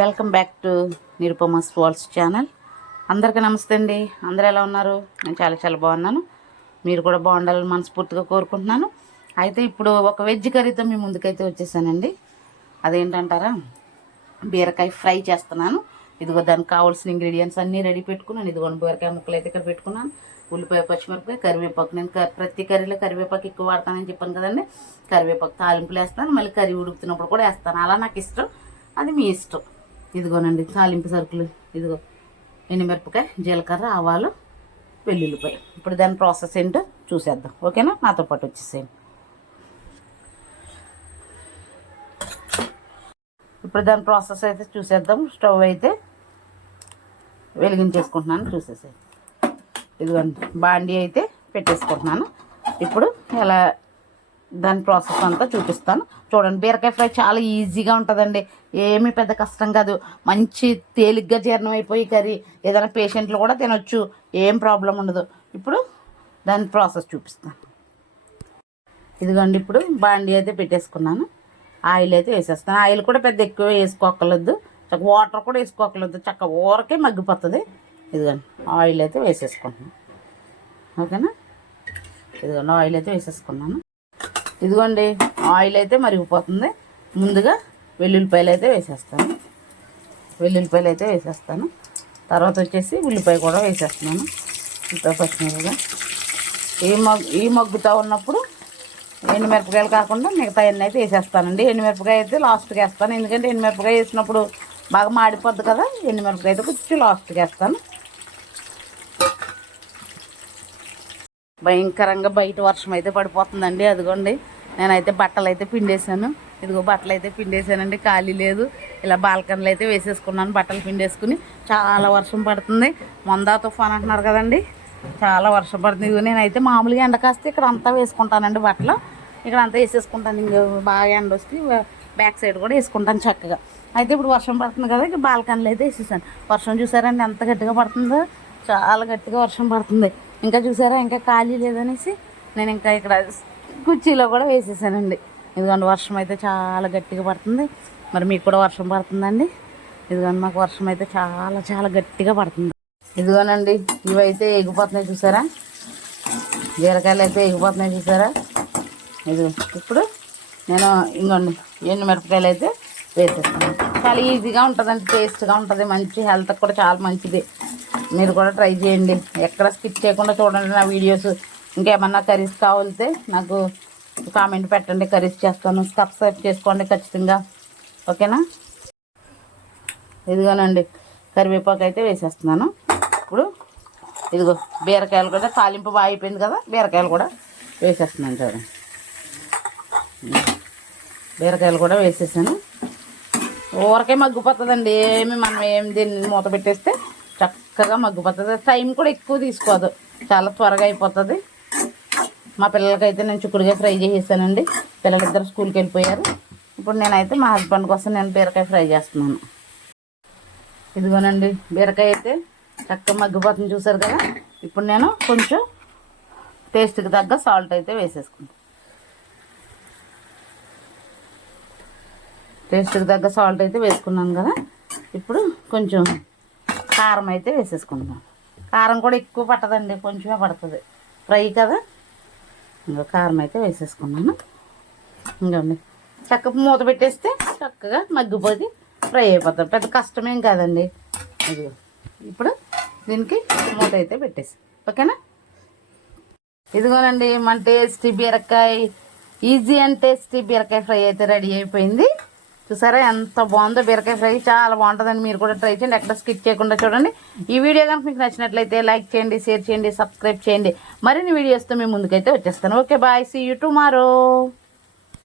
Welcome back to Nirupama's world channel. అందరికీ నమస్తే అండి. అందరూ ఎలా ఉన్నారు? నేను చాలా బాగున్నాను. మీరు కూడా బాగుండాలని మనస్ఫూర్తిగా కోరుకుంటున్నాను. అయితే ఇప్పుడు ఒక వెజ్ కర్రీతో మీ ముందుకైతే వచ్చేసానండి. అదేంటంటారా, బీరకాయ ఫ్రై చేస్తున్నాను. ఇదిగో దానికి కావాల్సిన ఇంగ్రీడియంట్స్ అన్నీ రెడీ పెట్టుకున్నాను. ఇదిగోండి బీరకాయ ముక్కలు అయితే ఇక్కడ పెట్టుకున్నాను. ఉల్లిపాయ, పచ్చిమిరపకాయ, కరివేపాకు. నేను ప్రతి కర్రీలో కరివేపాకు ఎక్కువ వాడతానని చెప్పాను కదండి. కరివేపాకు తాలింపులు వేస్తాను, మళ్ళీ కర్రీ ఉడుకుతున్నప్పుడు కూడా వేస్తాను. అలా నాకు ఇష్టం, అది మీ ఇష్టం. ఇదిగోనండి తాలింపు సరుకులు. ఇదిగో ఎండుమిరపకాయ, జీలకర్ర, ఆవాలు, వెల్లుల్లిపాయ. ఇప్పుడు దాని ప్రాసెస్ ఏంటో చూసేద్దాం. ఓకేనా? నాతో పాటు వచ్చేసేయండి. ఇప్పుడు దాని ప్రాసెస్ అయితే చూసేద్దాం. స్టవ్ అయితే వెలిగించేసుకుంటున్నాను, చూసేసేయండి. ఇదిగోండి బాండీ అయితే పెట్టేసుకుంటున్నాను. ఇప్పుడు ఎలా దాని ప్రాసెస్ అంతా చూపిస్తాను. చూడండి, బీరకాయ ఫ్రై చాలా ఈజీగా ఉంటుందండి. ఏమీ పెద్ద కష్టం కాదు. మంచి తేలిగ్గా జీర్ణం అయిపోయి కర్రీ ఏదైనా పేషెంట్లు కూడా తినొచ్చు, ఏం ప్రాబ్లం ఉండదు. ఇప్పుడు దాని ప్రాసెస్ చూపిస్తాను. ఇదిగోండి ఇప్పుడు బాండీ అయితే పెట్టేసుకున్నాను. ఆయిల్ అయితే వేసేస్తాను. ఆయిల్ కూడా పెద్ద ఎక్కువ వేసుకోకలేదు, వాటర్ కూడా వేసుకోకలేదు, ఊరకే మగ్గిపోతుంది. ఇదిగోండి ఆయిల్ అయితే వేసేసుకుంటున్నాను. ఓకేనా? ఇదిగోండి ఆయిల్ అయితే వేసేసుకున్నాను. ఇదిగోండి ఆయిల్ అయితే మరిగిపోతుంది. ముందుగా వెల్లుల్లిపాయలు అయితే వేసేస్తాను. తర్వాత వచ్చేసి ఉల్లిపాయ కూడా వేసేస్తున్నాను. ఇంకా పచ్చిమిరపకాయ ఈ మగ్గుతూ ఉన్నప్పుడు ఎండుమిరపకాయలు కాకుండా మిగతా అన్నీ అయితే వేసేస్తానండి. ఎండుమిరపకాయ అయితే లాస్ట్కి వేస్తాను, ఎందుకంటే ఎండుమిరపకాయ వేసినప్పుడు బాగా మాడిపోద్ది కదా. ఎండుమిరపకాయ అయితే కొంచెం లాస్ట్కి వేస్తాను. భయంకరంగా బయట వర్షం అయితే పడిపోతుందండి. అదిగోండి నేనైతే బట్టలు అయితే పిండేసాను. ఇదిగో బట్టలు అయితే పిండేసానండి, ఖాళీ లేదు. ఇలా బాల్కనీలు అయితే వేసేసుకున్నాను బట్టలు పిండేసుకుని. చాలా వర్షం పడుతుంది. మొందా తుఫాన్ అంటున్నారు కదండి, చాలా వర్షం పడుతుంది. ఇదిగో నేనైతే మామూలుగా ఎండ కాస్తే ఇక్కడ అంతా వేసుకుంటానండి బట్టలు. ఇక్కడ అంతా వేసేసుకుంటాను. ఇంక బాగా ఎండ వస్తే బ్యాక్ సైడ్ కూడా వేసుకుంటాను చక్కగా. అయితే ఇప్పుడు వర్షం పడుతుంది కదా, ఇక బాల్కనీలు అయితే వేసేసాను. వర్షం చూసారండి ఎంత గట్టిగా పడుతుందో, చాలా గట్టిగా వర్షం పడుతుంది. ఇంకా చూసారా, ఇంకా ఖాళీ లేదనేసి నేను ఇంకా ఇక్కడ కుర్చీలో కూడా వేసేసానండి. ఇదిగోండి వర్షం అయితే చాలా గట్టిగా పడుతుంది. మరి మీకు కూడా వర్షం పడుతుందండి? ఇదిగోండి మాకు వర్షం అయితే చాలా గట్టిగా పడుతుంది. ఇదిగోనండి ఇవైతే ఎగిపోతున్నాయి చూసారా, బీరకాయలు అయితే ఎగిపోతున్నాయి చూసారా. ఇప్పుడు నేను ఇంకోండి ఎండుమిరపకాయలు అయితే వేసేస్తాను. చాలా ఈజీగా ఉంటుందండి, టేస్ట్గా ఉంటుంది, మంచి హెల్త్కి కూడా చాలా మంచిది. మీరు కూడా ట్రై చేయండి, ఎక్కడ స్కిప్ చేయకుండా చూడండి నా వీడియోస్. ఇంకేమన్నా కర్రీస్ కావాలితే నాకు కామెంట్ పెట్టండి, కర్రీస్ చేస్తాను. సబ్స్క్రైబ్ చేసుకోండి ఖచ్చితంగా. ఓకేనా? ఇదిగోనండి కరివేపాకు అయితే వేసేస్తున్నాను. ఇప్పుడు ఇదిగో బీరకాయలు కూడా తాలింపు బాగా అయిపోయింది కదా, బీరకాయలు కూడా వేసేస్తున్నాను. చూడండి బీరకాయలు కూడా వేసేసాను. ఊరకే మగ్గిపోతుందండి, మనం దీన్ని మూత పెట్టేస్తే చక్కగా మగ్గిపోతుంది. టైం కూడా ఎక్కువ తీసుకోదు, చాలా త్వరగా అయిపోతుంది. మా పిల్లలకైతే నేను చిక్కుడుగా ఫ్రై చేసేసానండి. పిల్లలిద్దరు స్కూల్కి వెళ్ళిపోయారు. ఇప్పుడు నేనైతే మా హస్బెండ్ కోసం నేను బీరకాయ ఫ్రై చేస్తున్నాను. ఇదిగోనండి బీరకాయ అయితే చక్కగా మగ్గిపోతుంది చూసారు కదా. ఇప్పుడు నేను కొంచెం టేస్ట్కి తగ్గ సాల్ట్ అయితే వేసేసుకుంటాను. టేస్ట్కి తగ్గ సాల్ట్ అయితే వేసుకున్నాను కదా. ఇప్పుడు కొంచెం కారం అయితే వేసేసుకుంటున్నాను. కారం కూడా ఎక్కువ పట్టదండి, కొంచెమే పడుతుంది, ఫ్రై కదా. ఇంకా కారం అయితే వేసేసుకున్నాను. ఇంకోండి చక్కగా మూత పెట్టేస్తే చక్కగా మగ్గిపోయి ఫ్రై అయిపోతుంది, పెద్ద కష్టమేం కాదండి. ఇది ఇప్పుడు దీనికి మూత అయితే పెట్టేసి ఓకేనా. ఇదిగోనండి మన టేస్టీ బీరకాయ, ఈజీ అండ్ టేస్టీ బీరకాయ ఫ్రై అయితే రెడీ అయిపోయింది. చూసారా ఎంత బాగుందో బీరకాయ ఫ్రై, చాలా బాగుంటుందండి. మీరు కూడా ట్రై చేయండి, ఎక్కడ స్కిప్ చేయకుండా చూడండి. ఈ వీడియో కనుక మీకు నచ్చినట్లయితే లైక్ చేయండి, షేర్ చేయండి, సబ్స్క్రైబ్ చేయండి. మరిన్ని వీడియోస్తో మేము ముందుకైతే వచ్చేస్తాను. Okay bye, see you tomorrow.